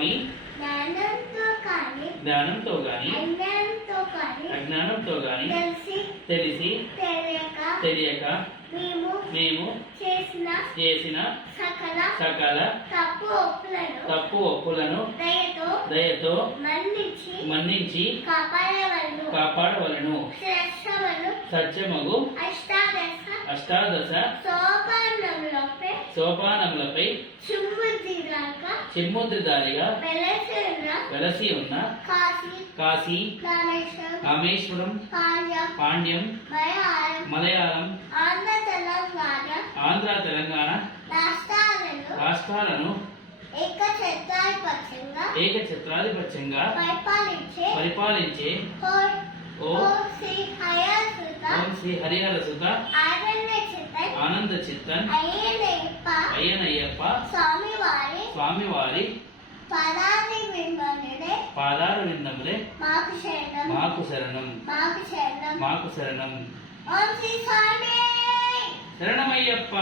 స్వామి జ్ఞానంతో గాని అజ్ఞానంతో గాని తెలిసి తెలియక మేము చేసిన సకల తప్పు ఒప్పులను దయతో మన్నించి కాపాడవలను సత్యమగు అష్టాదశ సోపానములపై చిమ్ముద్రిదారిగా వెలసి ఉన్న కాశీ రామేశ్వరం పాండ్యం మలయాళం ఆంధ్ర తెలంగాణ రాష్ట్రాలను ఏకఛత్రాధిపత్యంగా పరిపాలించే ఓం శ్రీ హరిహర సుత ఆనంద చిత్తన్ అయ్యనయ్యప్ప స్వామివారి పాదార విందములే మాకు శరణం శరణమయ్యప్ప.